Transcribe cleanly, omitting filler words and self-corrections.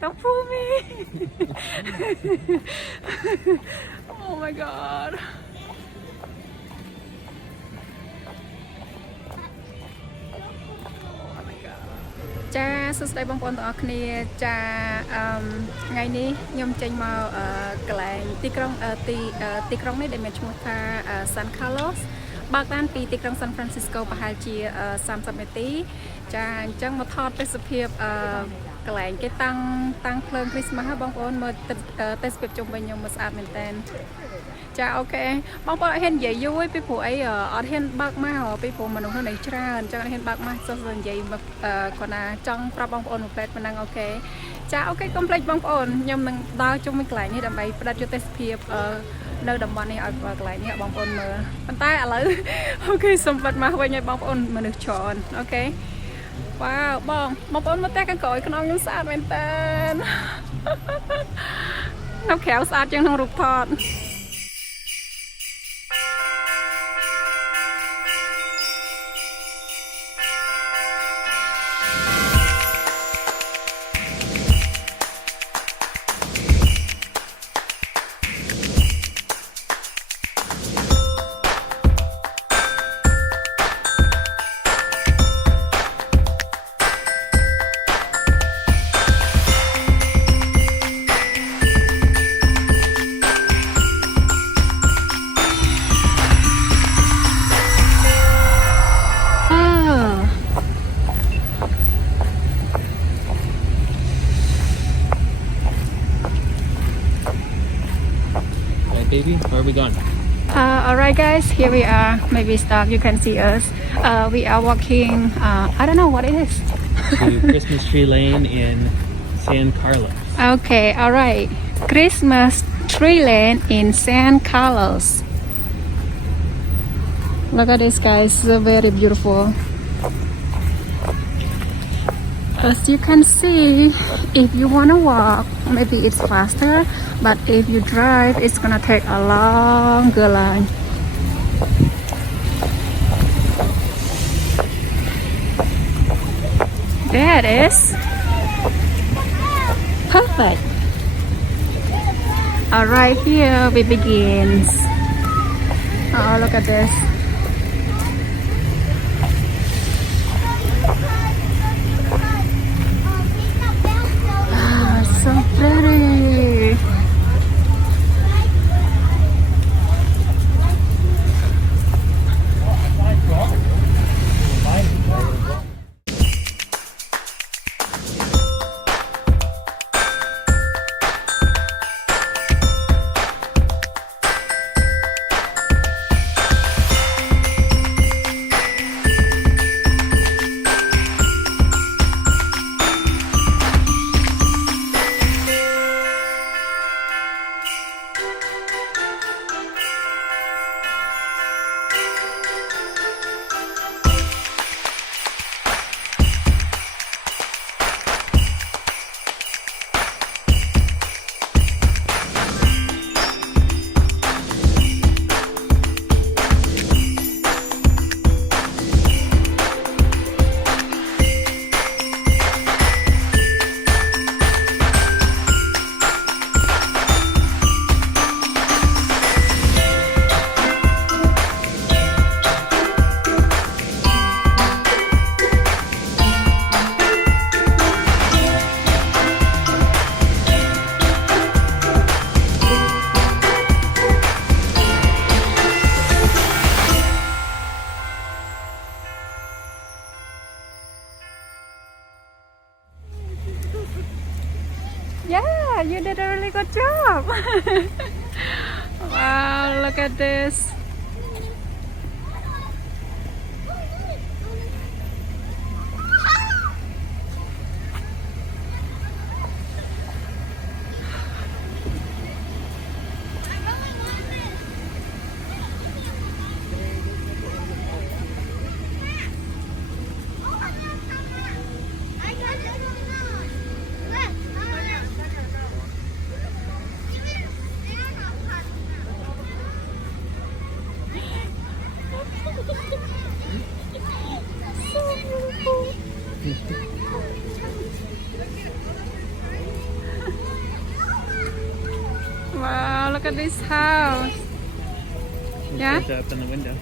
Don't fool me. Oh my god. ចាសួស្តីបងប្អូនទាំងអស់គ្នាចាថ្ងៃនេះខ្ញុំចេញមកកន្លែងទីក្រុងទីក្រុងនេះដែលមានឈ្មោះថា San Carlos បើកតាមពីទីក្រុង San Francisco ប្រហែលជា30នាទីចាអញ្ចឹងមកថតទេសភាពកន្លែងគេតាំងភ្លើង Christmas ហើយបងប្អូនមើលទេសភាពជុំវិញខ្ញុំមើលស្អាតមែនតើចាអូខេបងប្អូនអត់ហ៊ាននិយាយយូរពីព្រោះអីអត់ហ៊ានបើកម៉ាស់ពីព្រោះមនុស្សនៅច្រើនអញ្ចឹងអត់ហ៊ានបើកម៉ាស់ចុះនិយាយគាត់ណាចង់ប្រាប់បងប្អូនមួយពេតប៉ុណ្ណឹងអូខេចាអូខេកុំភ្លេចបងប្អូនខ្ញុំនឹងដើរជុំវិញកន្លែងនេះដើម្បីផ្ដិតយកទេសភាពនៅតំបន់នេះឲ្យកន្លែងនេះបងប្អូនមើលប៉ុន្តែឥឡូវអូខេសុំបិទម៉ាស់វិញឲ្យបងប្អូនមនុស្សច្រើនអូខេវ៉ាវបងប្អូនមើលតែខាងក្រោយខ្នងខ្ញុំស្អាតមែនតើនៅក្រៅស្អាតជាងក្នុងរូបថតBaby, where are we going? Alright guys, here we are. Maybe stop, you can see us. We are walking, I don't know what it is. To Christmas Tree Lane in San Carlos. Okay, alright. Christmas Tree Lane in San Carlos. Look at this guys, so very beautiful. As you can see, if you want to walk, maybe it's faster, but if you drive, it's gonna take a longer line. There it is. Perfect. Alright, here we begins. Oh, look at this. So pretty. Yeah, you did a really good job. Wow, look at this. at this house. Yeah? Put that up in the window.